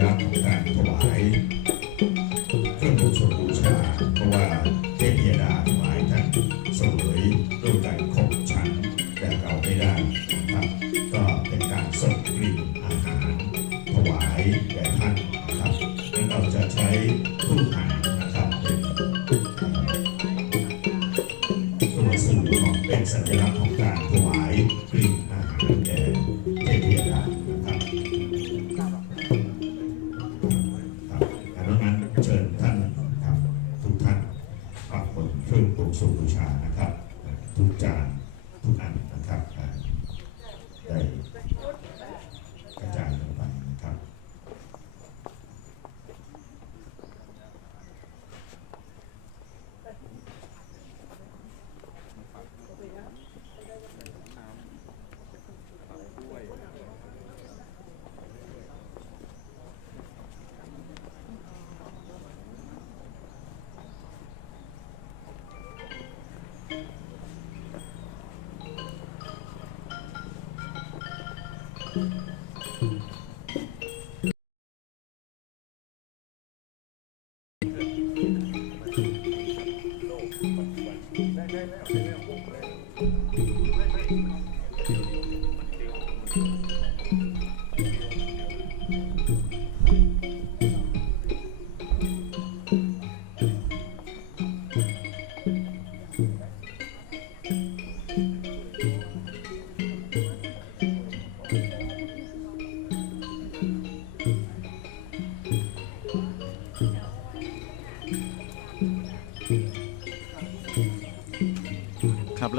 让你们带不来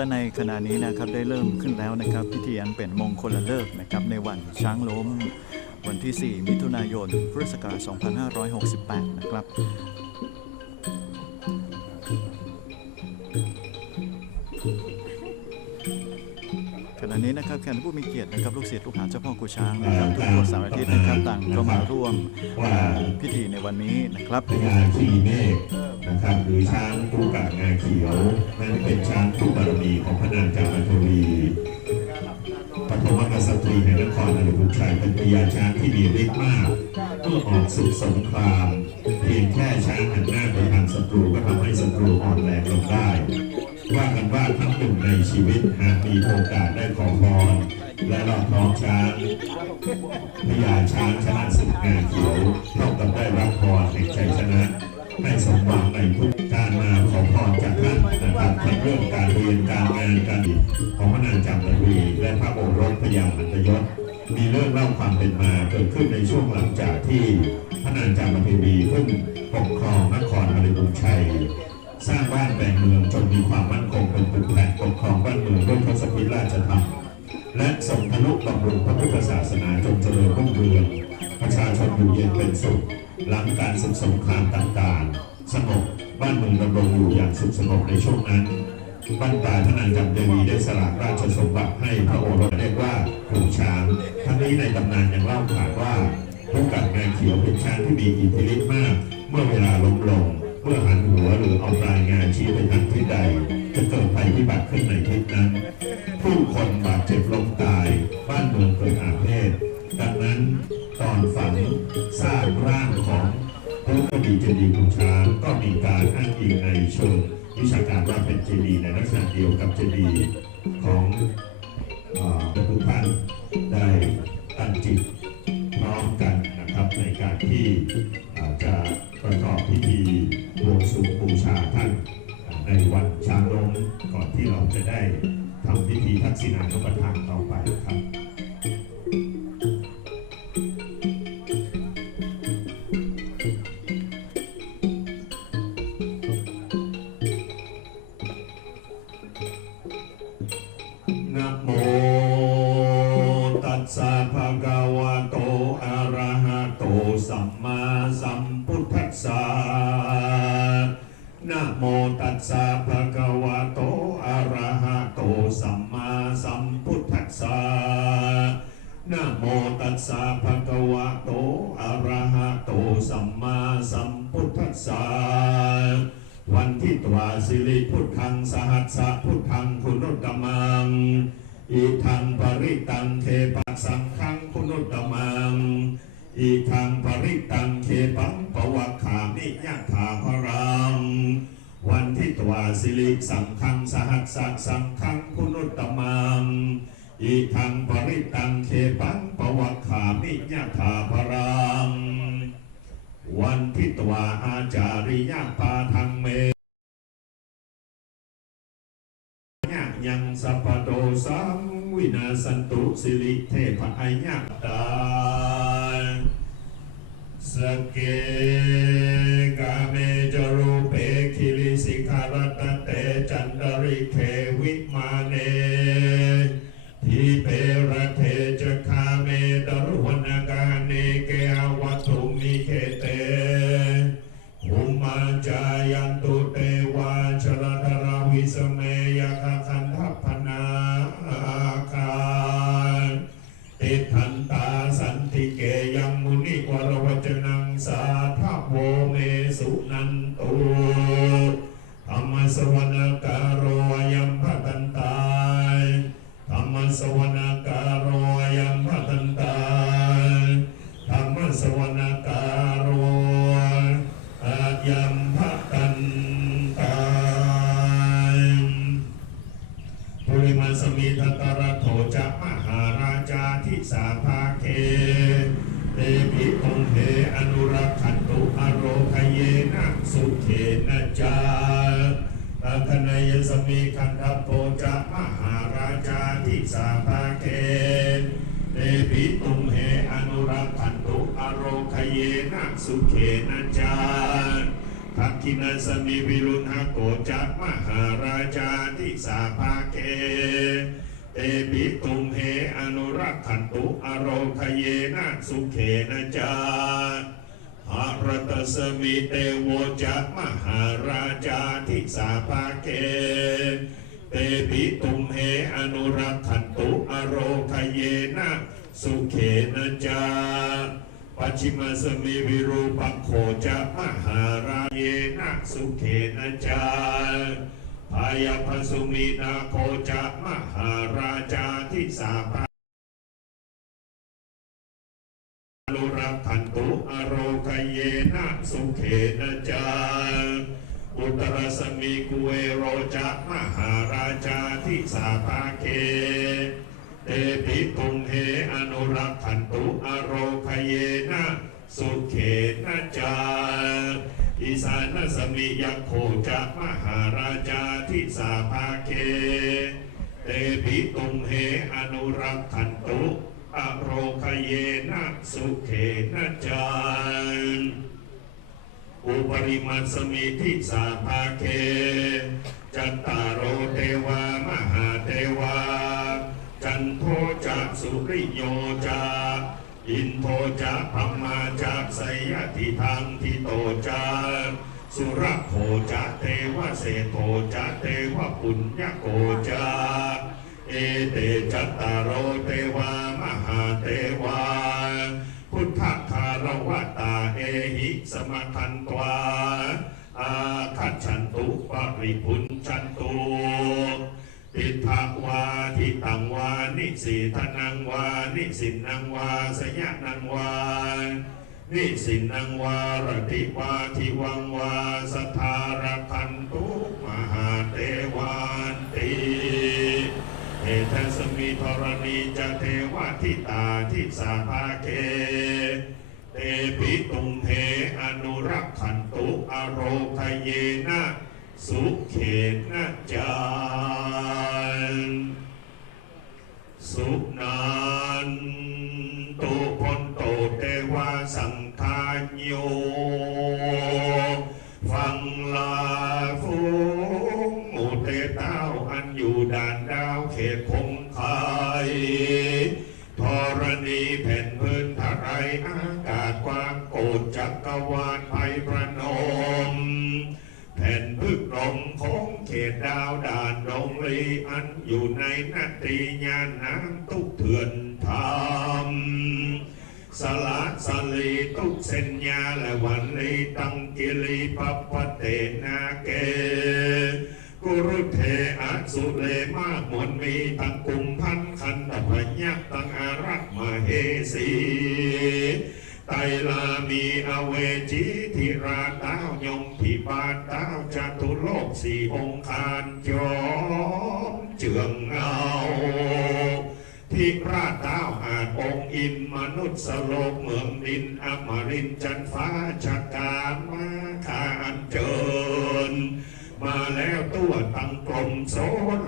และในขณะนี้นะครับได้เริ่มขึ้นแล้วนะครับ พิธีอันเป็นมงคลเลิกนะครับในวันช้างล้มวันที่ 4 มิถุนายน พุทธศักราช 2568 นะครับ ครับแขกผู้มีเกียรตินะครับลูกศิษย์ลูกหาเจ้าพ่อกูช้างนะครับทุกคนสารทิศนะครับต่างก็มาร่วมอ่าพิธีในวันนี้นะครับพญาคีเมฆนะครับหรือช้างผู้กาดงาเขียวนั่นเป็นช้างผู้บารมีของพระนางจามทวีปฐมกษัตรีแห่งนครอริบุชัยเป็นพญาช้างที่มีฤทธิ์มากเมื่อออกศึกสงคราม เพียงแค่ช้างหันหน้าไปทางศัตรูก็ทำให้ศัตรูอ่อนแรงลงได้ ว่ากันว่าทั้งหนึ่งในชีวิตหากมีโอกาสได้ขอพรและรอบท้องช้างพญาช้างชนะศึกงาเขียวเท่ากับได้รับพรแห่งชัยชนะให้สมหวังในทุกการมาขอพรจากท่านนะครับทั้งเรื่องการเรียนการงานการดีของพระนางจามรีและพระโอรสพญามัตยศมีเรื่องเล่าความเป็นมาเกิดขึ้นในช่วงหลังจากที่พระนางจามรีขึ้นปกครองนครอริบุญชัย สร้างบ้านแปลงเมืองจนมีความมั่นคงเป็นปึกแผ่นปกครองบ้านเมืองด้วยทศพิราชธรรมและส่งทะลุบำรุงพระพุทธศาสนาจนเจริญรุ่งเรืองประชาชนอยู่เย็นเป็นสุข หลังการศึกสงครามต่างๆ สงบบ้านเมืองดำรงอยู่อย่างสุขสงบในช่วงนั้นบ้านปลายพระนางจำเจดีได้สละราชสมบัติให้พระโอรสเรียกว่าหูช้างทั้งนี้ในตำนานยังเล่าขานว่าผู้กัดงานเขียวเป็นช้างที่มีอิทธิฤทธิ์มาก เมื่อเวลาล้มลง เมื่อหันหัวหรือเอาปลายงานชี้ไปทางทิศใด จะเกิดภัยพิบัติขึ้นในทิศนั้น ผู้คนบาดเจ็บล้มตาย บ้านเมืองเกิดอาเพศ ดังนั้นตอนฝังสร้างร่างของพระคดีเจดีย์คุช้างก็มีการอ้างอิงในเชิงวิชาการว่าเป็นเจดีย์ในลักษณะเดียวกับเจดีย์ สสะภะคะวะโตอะระหะโตสัมมาสัมพุทธัสสะนะโมตัสสะภะคะวะโตอะระหะโตสัมมาสัมพุทธัสสะนะโมตัสสะภะคะวะโตอะระหะโตสัมมาสัมพุทธัสสะวันที่ตวาสิริพุทธังสหัสสะ สังฆังคุณุตตมังอีทังปริตังเคปังปวัคขามิยะถาพรังวันทิตวาอาจาริยะปาทังเมญะยังสัพโตสังวินาสันตุสิริเทพไอยะตาสเกกาเมจารุเปคิริสิการตเตจันดริเท สาภาเคเตปิตุมเหอนุรักขันตุอโรคเยนะสุเขนะจาทักขินาสมิวิรุณหโกจักมหาราชาทิสาภาเคเตปิตุมเหอนุรักขันตุอโรคเยนะสุเขนะจารหารตสมิเตโวจักมหาราชาทิสาภาเค เตปิตุมเหอนุรักขันตุอโรคเยนะสุเขนะจาปัจิมสมิวิรูปโคโขจะมหาราเยนะสุเขนะจาพายาพสุมินาโคจะมหาราชาทิสา ตรสมีกุเวโรจะมหาราชาทิสาภาเคเตปิตุงเหอนุรักขันตุอโรคเยนะสุเขนะจาอิสานสมิยัคโคจะมหาราชาทิสาภาเค เตปิตุงเหอนุรักขันตุอโรคเยนะสุเขนะจา อุปริมาสมิทิสาภาเคจัตตารโอเทวามหาเทวา จันโทจะสุริโยจาอินโทจะพัมมาจะไสยติทางทิโตจาสุรโคจะเทวเสโทจะเทวปุญญโกจาเอเตจัตตารโอเทวามหาเทวา พุทธ รวะตาเอหิสมคันตวาอาคัจฉันตุปริพุนชันตุปิทาวาทิตังวานิสีทนังวานิสินนังวาสยนังวานิสินนังวารติวาทิวังวาสทธารคันตุมหาเทวันติเอเทสมิธรณีจะเทวทิตาทิสาภาเค ปิตุงเทอนุรักขันตุอโรคเยนะสุเขนะจาน นพึกลมของเขตดาวด่านดงลีอันอยู่ในนาตีญาณน้ำทุกเถื่อนธรรมสละสลีทุกเส้นยาและวันลีตังกิลีปัปปะเตนาเกกุรุเทอสุเลมากมนมีตังกุมพันคันตพยักตังอารักมาเฮสี ไตลามีอเวจีทิราเต้ายงพิบาลเต้าจตุโลกสี่องค์คานจอมเจืองเงาที่ราชดาวอาจองอินมนุษย์สโลกเมืองดินอมรินจันฟ้าชะการมาขานเจิญมาแล้วตัวตั้งกลมโส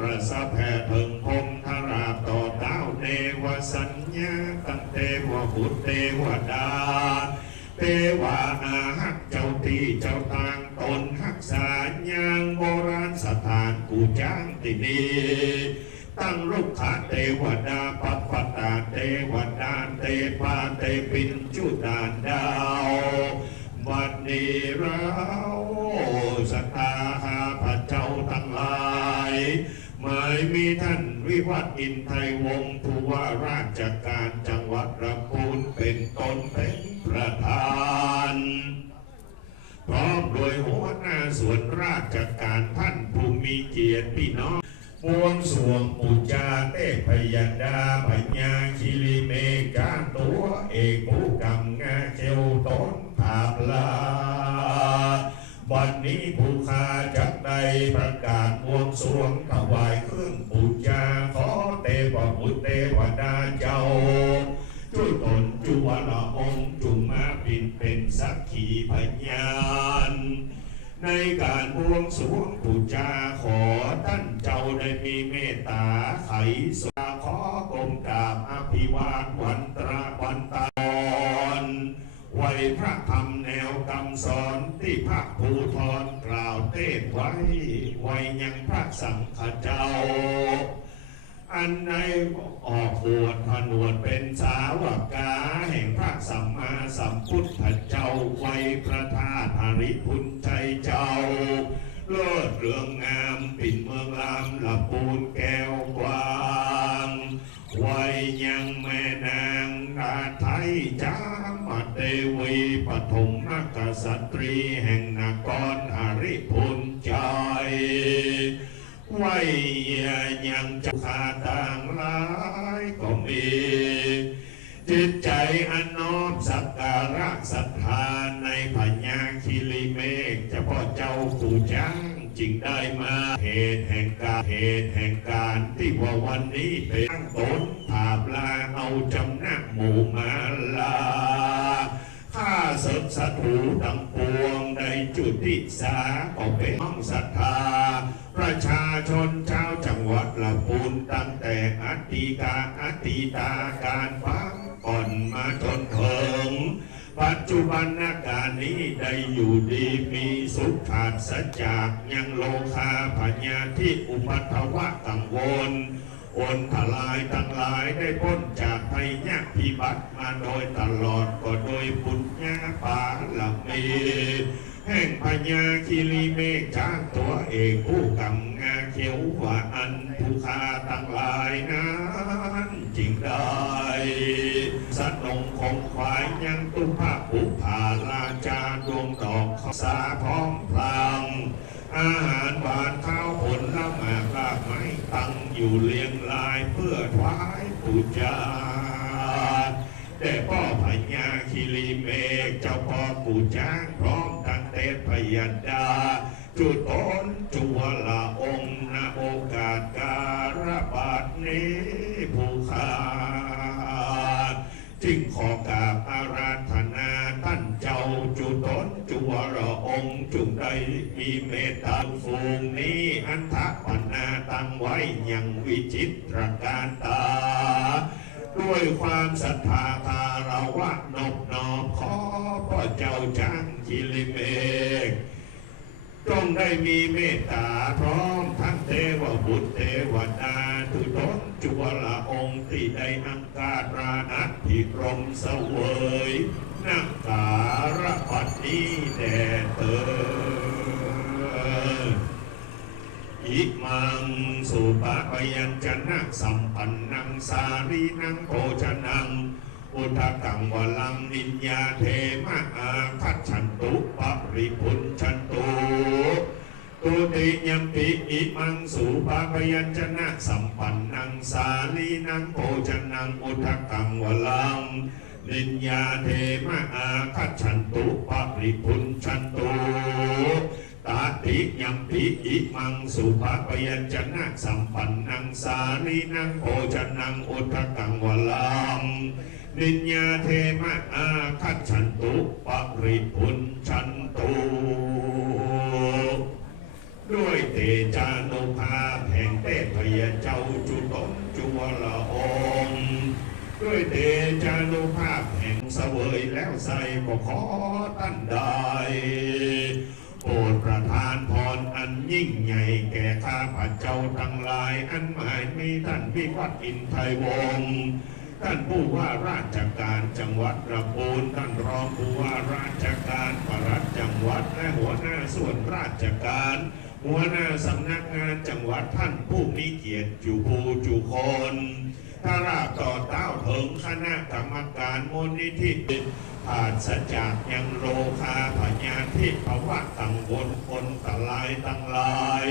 ระสะแผ่เพิงพรหมธราบต่อเต้าเนวสัญ ญาตเทวบุตรเทวดาเทวาอาหักเจ้าทีเจ้าทางตนหักษาญางโบราณสถานกูจ้างที่นีตั้งลูกขาเทวดาปัปปตาเทวดาเทพาเทปินจุดานดาววันนี้เรา วิวัฒน์อินไทยวงศ์ผู้ว่าราชการจังหวัดลำพูนเป็นตนเป็นประธานพร้อมโดยหัวหน้าส่วนราชการท่านผู้มีเกียรติพี่น้องบวงสวงปูจาเทพยดาพ กรมกราบอภิวาทวันตราวันตอนไว้พระธรรมแนวคำสอนที่พระภูทรกล่าวเทศไว้ ไว้ยังพระสังฆเจ้า อันในออกบวชผนวดเป็นสาวกาแห่งพระสัมมาสัมพุทธเจ้าไว้พระธาตุหริพุนใจเจ้าเลิศเรืองงามปิ่นเมืองลามละปูนแก้วกว่า ว้ยังแม่นางนาไทยจ้ามาเทวีปฐมมกษัตรีแห่งนครหริพุนใจไว้ยังเจะขาต่างหลายก็มีจิตใจอันนอมสักการะศรัทธาในพญาคิริเมฆเฉพาะเจ้าปู่จ้างจึงได้มาเหตุแห่งการเหตุแห่งการที่ว่าวันนี้เป็น ตั้งตนภาพลาเอาจำนักหมู่มาลาข้าศึกศัตรูทั้งปวงในจุดที่สาก็เป็นห้องศรัทธา ประชาชนชาวจังหวัดละปูนตั้งแต่อดีกาอดีตาการฟังก่อนมาจนถึงปัจจุบันอาการนี้ได้อยู่ดีมีสุขขาดสัจจากยังโลคาพญาที่อุปัทวะกังวล อนทลายทั้งหลายได้พ้นจากภัยยากพิบัติมาโดยตลอดก็โดยบุญญาปาลมีแห่งพญาคิริเมฆจางตัวเอกผู้กำงาเขียวว่าอันผู้คาทั้งหลายนั้นจริงได้สัตว์นงคงควายยังตุ้มผ้าอุผาลาจาดวงดอกข้าวสาพร้อมพลังอาหารหวานข้าวผล ตั้งอยู่เรียงรายเพื่อถวายปูจาแต่พ่อพญาคิริเมฆเจ้าพ่อปู่จ้างพร้อมทั้งเทพยดาจุดตนจุวละองค์ณโอกาสการะบาดนี้ผู้ขาดจึงขอกราบอาราธนาท่านเจ้าจุตนจุวรองค์จุงได้มีเมตตาฟูงนี้อันทะ ตั้งไว้อย่างวิจิตรการตา ด้วยความศรัทธาคารวะนบนอบขอพ่อเจ้าจ้างคิริเมฆจงได้มีเมตตาพร้อมทั้งเทวบุตรเทวดาทุตนจุวละองค์ที่ได้อังการรานัที่กรมเสวยนักการปัดนี้แด่เธอ อิมังสุปะปยัญจนะสัมปันนังสารีนังโภชนังอุทกังวลังนินยาเทมะอาคัจฉันตุปริพุนชันตุตุติยมปิอิมังสุปะปยัญจนะสัมปันนังสาลีนังโภชนังอุทกังวลังนินยาเทมะอาคัจฉันตุปริพุนชันตุ ตาติยัมปิอิมังสุภาปยัญจนะสัมปันนังสารีนังโภชนังอุทกังวลังนินยาเทมะอาคัจฉันตุปริพุนชันตุด้วยเตจานุภาพแห่งเทพยเจ้าจุตงจุวละองด้วยเดชานุภาพแห่งเสวยแล้วใส่ก็ขอท่านได้ โปรดประทานพรอันยิ่งใหญ่แก่ข้าพเจ้าทั้งหลาย อันหมายมีท่านพิวัตรอินไทยวงศ์ท่านผู้ว่าราชการจังหวัดระปูนท่านรองผู้ว่าราชการปลัดจังหวัดและหัวหน้าส่วนราชการ หัวหน้าสำนักงานจังหวัดท่านผู้มีเกียรติจูภูจูคน ทาราบต่อเต้าเถิงคณะกรรมการมูลนิธิผ่านสจากยังโลคาพญาธิภวะตังวนคนตลายตังลาย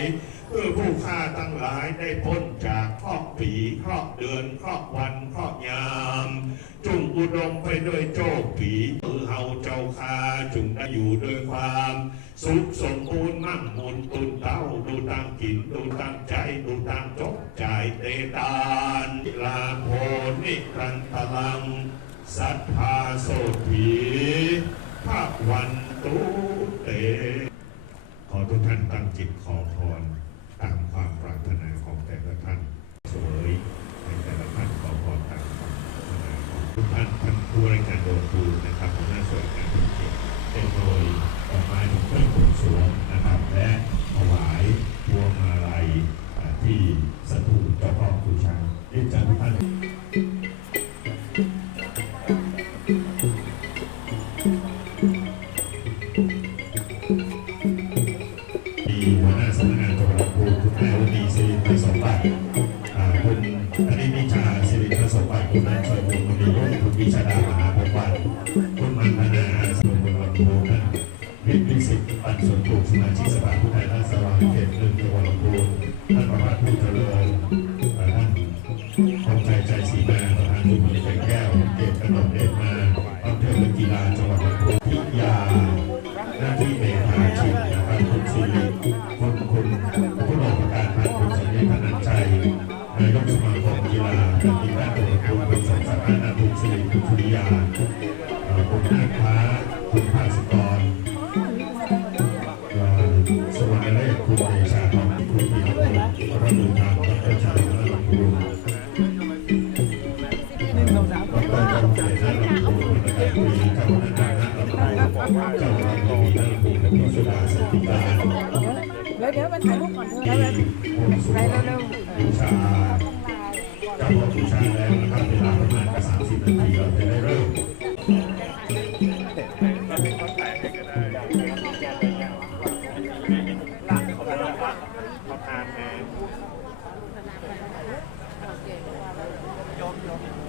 เพื่อผู้ฆ่าตั้งหลายได้พ้นจากครอบปีครอบเดือนครอบวันครอบยามจุงอุดมไปด้วยโจกผีมือเฮาเจ้าคาจุงได้อยู่ด้วยความ สุขสมบูรณ์มั่งมุนตุนเต้าดูตามกินดูตามใจดูตามจบใจเตตานลาโพนิรันตลัง สัทธาโสถีภาควันตุเตขอทุกท่านตั้งจิตขอพร ความปรารถนาของแต่ละท่านสวย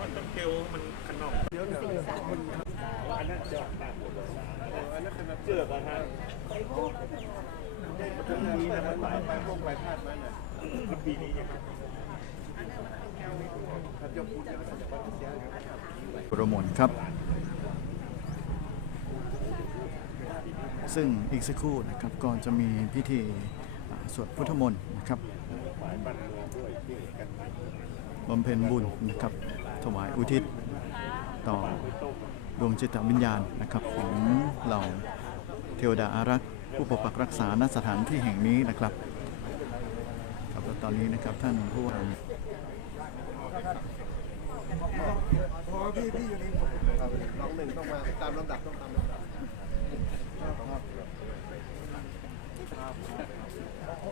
มันต้องเกลมันขนน่องเดี๋ยวเดี๋ยวอันนั้นเจาะอันนั้นเป็นเจือกอะฮะมันมีนะมันหลายไปพวกไปพลาดมาน่ะปีนี้ยังบรมนครับ ซึ่งอีกสักครู่นะครับก็จะมีพิธีสวดพุทธมนต์นะครับ บำเพ็ญบุญนะครับ ถวายอุทิศต่อดวงจิตวิญญาณนะครับของเหล่าเทวดาอารักษ์ผู้ปกปักรักษาณสถานที่แห่งนี้นะครับครับแล้วตอนนี้นะครับท่านผู้ว่าพอพี่พี่อยู่นี่น้องหนึ่งต้องมาตามลำดับต้องตามลำดับ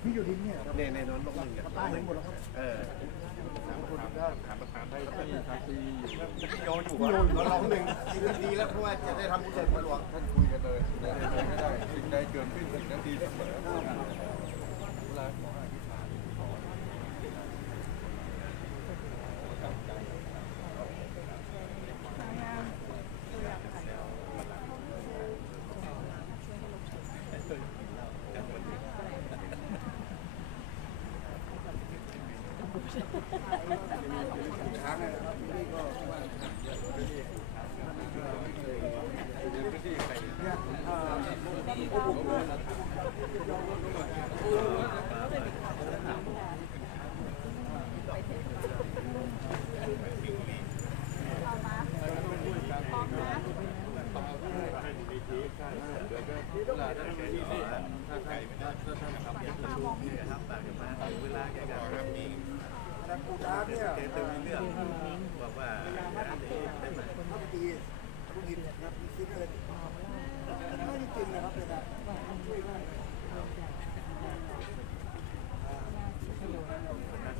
พี่อยู่ดินเนี่ยในในน้อน้องหนึ่งเนี่ยตายหมดแล้วครับเออ ถามประธานได้ที่ทางที่ที่โยอยู่พี่อยู่ร้องหนึ่งจริงๆดีแล้วเพราะว่าจะได้ทำบุญเสร็จมาหลวงท่านคุยกันเลยได้สิ่งใดเกิดขึ้นสิ่งนั้นดีเสมอเวลาขออธิษฐาน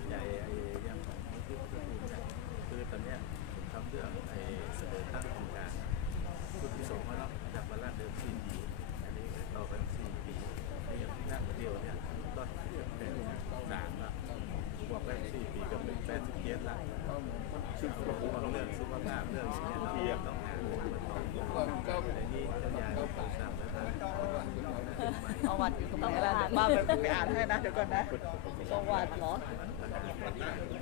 ใหญ่ไอ้ยังของที่ผมเนี่ยคือตอนเนี้ยผมทำเรื่องไอ้เสนอตั้งโครงการชุดที่สองมาแล้วจากวันแรกเดิมสี่ปีอันนี้ต่อไปสี่ปีนี่อย่างนั่งเดียวเนี่ยก็เป็นด่างละบอกแรกสี่ปีก็เป็นแปดสิบเจ็ดละ ซึ่งผมว่าเรื่องสุขภาพเรื่องอย่งเงี้ยเราต้องหามันต้องไอ้นี่จะยายเราต้องทำแล้วก็ประวัติอยู่ตรงไหนล่ะเดี๋ยวป้าไปไปอ่านให้นะเดี๋ยวก่อนนะประวัติเหรอ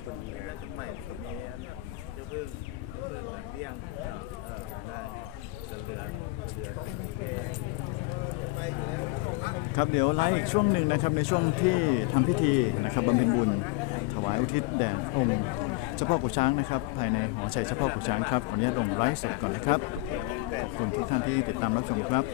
คนนี้น่าจะใหม่คนนี้จะเพิ่งเพิ่งเลี้ยงเออได้เรือนเรือแค่ครับเดี๋ยวไลฟ์อีกช่วงหนึ่งนะครับในช่วงที่ทำพิธีนะครับบำเพ็ญบุญ ถวายอุทิศแด่องค์ เฉพาะกุช้างนะครับ ภายในหอชัยเฉพาะกุช้างครับขออนุญาตลงไลฟ์สดก่อนนะครับ ขอบคุณทุกท่านที่ติดตามรับชมครับ